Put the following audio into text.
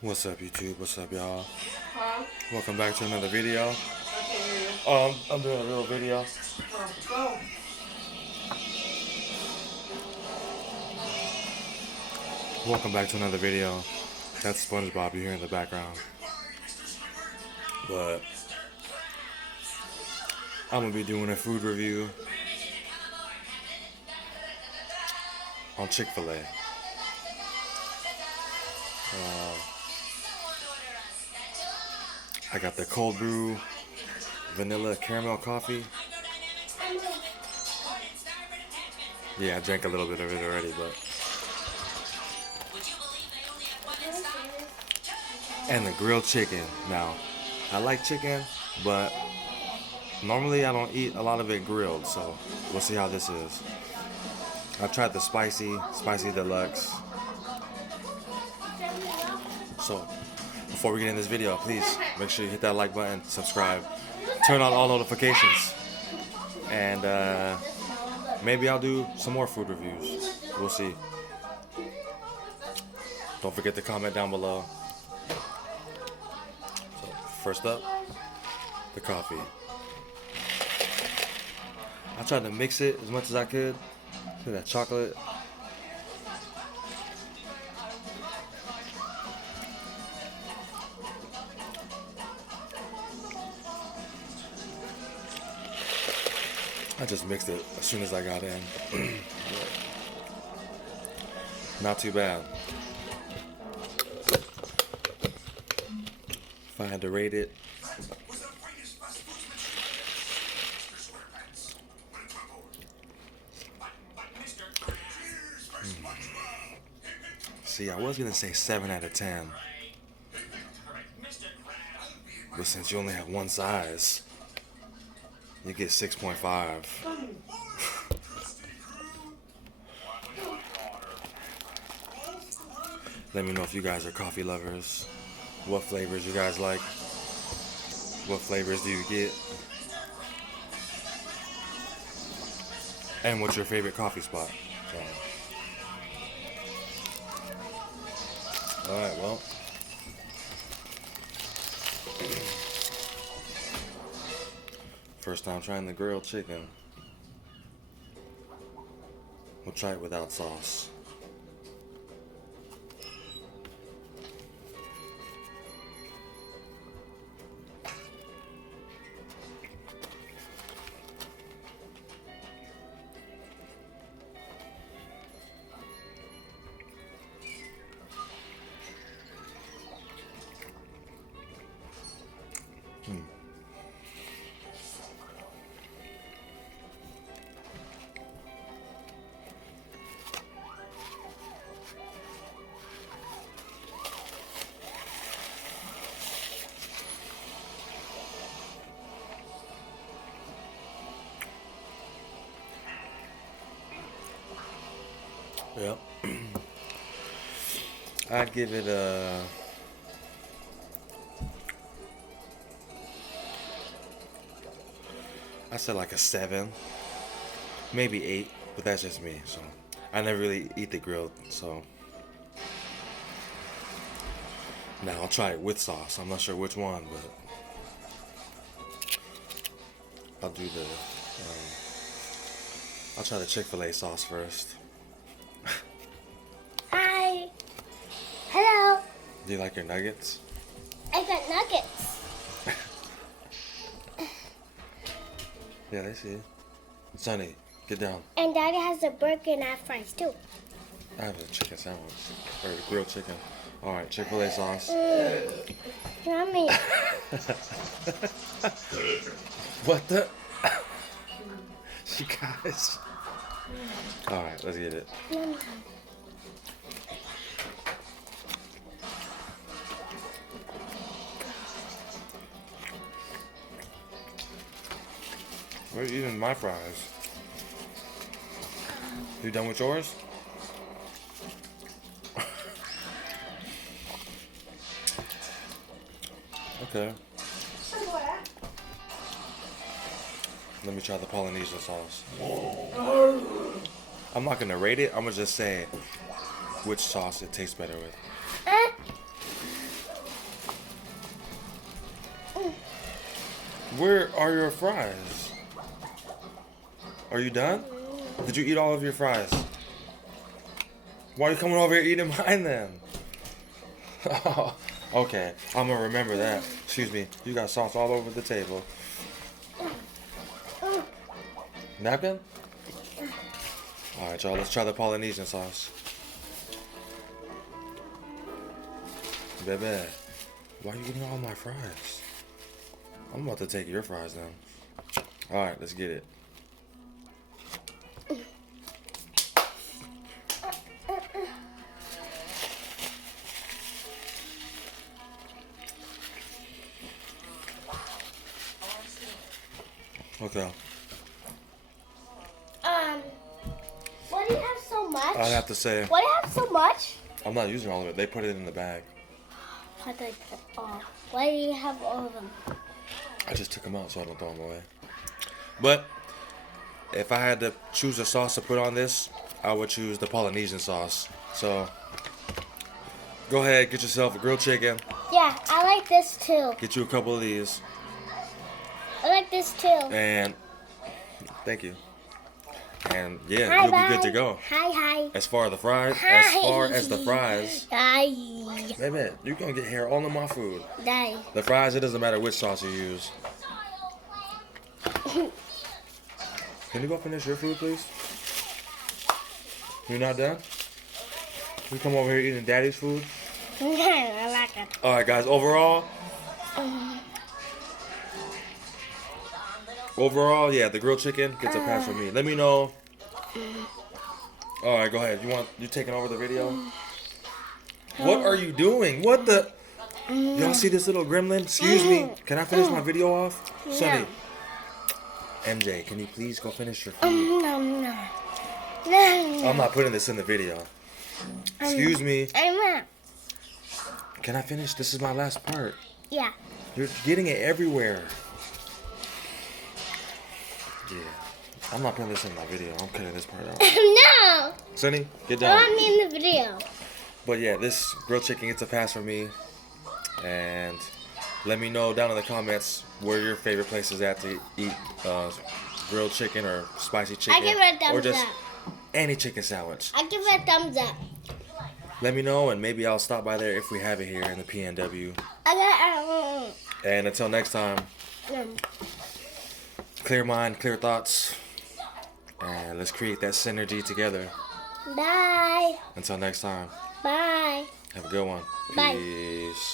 What's up, YouTube? What's up, y'all? Huh? Welcome back to another video. I can't hear you. I'm doing a little video. Oh, go. Welcome back to another video. That's SpongeBob you hear in the background. But I'm gonna be doing a food review on Chick-fil-A. I got the cold brew vanilla caramel coffee. Yeah, I drank a little bit of it already, but and the grilled chicken. Now, I like chicken, but normally I don't eat a lot of it grilled, so we'll see how this is. I've tried the spicy deluxe. So, before we get in this video, please make sure you hit that like button, subscribe, turn on all notifications, and maybe I'll do some more food reviews. We'll see. Don't forget to comment down below. So, first up, the coffee. I tried to mix it as much as I could. Look at that chocolate. I just mixed it as soon as I got in. Not too bad. If I had to rate it, see, I was gonna say 7 out of 10, but since you only have one size, you get 6.5. Let me know if you guys are coffee lovers. What flavors you guys like? What flavors do you get? And what's your favorite coffee spot? So. Alright, well. First time trying the grilled chicken. We'll try it without sauce. Yep. I'd give it a I said like a 7, maybe 8, but that's just me. So I never really eat the grilled. So now I'll try it with sauce. I'm not sure which one, but I'll do the. I'll try the Chick-fil-A sauce first. Hi. Hello. Do you like your nuggets? I got nuggets. Yeah, I see. Sonny, get down. And Daddy has a burger and I have fries too. I have a chicken sandwich. Or grilled chicken. Alright, Chick-fil-A sauce. Yummy. What the? You guys. Alright, let's get it. Yummy. Where are you eating my fries? You done with yours? Okay. Let me try the Polynesian sauce. I'm not gonna rate it. I'm gonna just say which sauce it tastes better with. Where are your fries? Are you done? Did you eat all of your fries? Why are you coming over here eating mine then? Okay, I'm gonna remember that. Excuse me, you got sauce all over the table. Napkin? Alright, y'all, let's try the Polynesian sauce. Baby, why are you getting all my fries? I'm about to take your fries now. Alright, let's get it. Okay. Why do you have so much? I'd have to say, Why do you have so much? I'm not using all of it. They put it in the bag. How do I put all? Why do you have all of them? I just took them out so I don't throw them away. But if I had to choose a sauce to put on this, I would choose the Polynesian sauce. So go ahead, get yourself a grilled chicken. Yeah, I like this too. Get you a couple of these. I like this too. And thank you. And yeah, Hi, you'll bye. be good to go. Hi. As far as the fries, Hi. baby, you're gonna get hair all in my food. Die. The fries, it doesn't matter which sauce you use. Can you go finish your food, please? You're not done? You come over here eating daddy's food? I like it. Alright guys, overall, yeah, the grilled chicken gets a pass from me. Let me know. Alright, go ahead. You taking over the video? What are you doing? What the? Y'all see this little gremlin? Excuse me. Can I finish my video off? Sonny. MJ, can you please go finish your food? I'm not putting this in the video. Excuse me. Can I finish? This is my last part. Yeah. You're getting it everywhere. Yeah. I'm not putting this in my video. I'm cutting this part out. No. Sonny, get I down. want me in the video. But yeah, this grilled chicken gets a pass from me. And let me know down in the comments where your favorite place is at to eat grilled chicken or spicy chicken. I give it a thumbs or just up. any chicken sandwich. I give it a thumbs up. Let me know and maybe I'll stop by there if we have it here in the PNW. And until next time, clear mind, clear thoughts. And let's create that synergy together. Bye. Until next time, Bye. have a good one. Bye. Peace.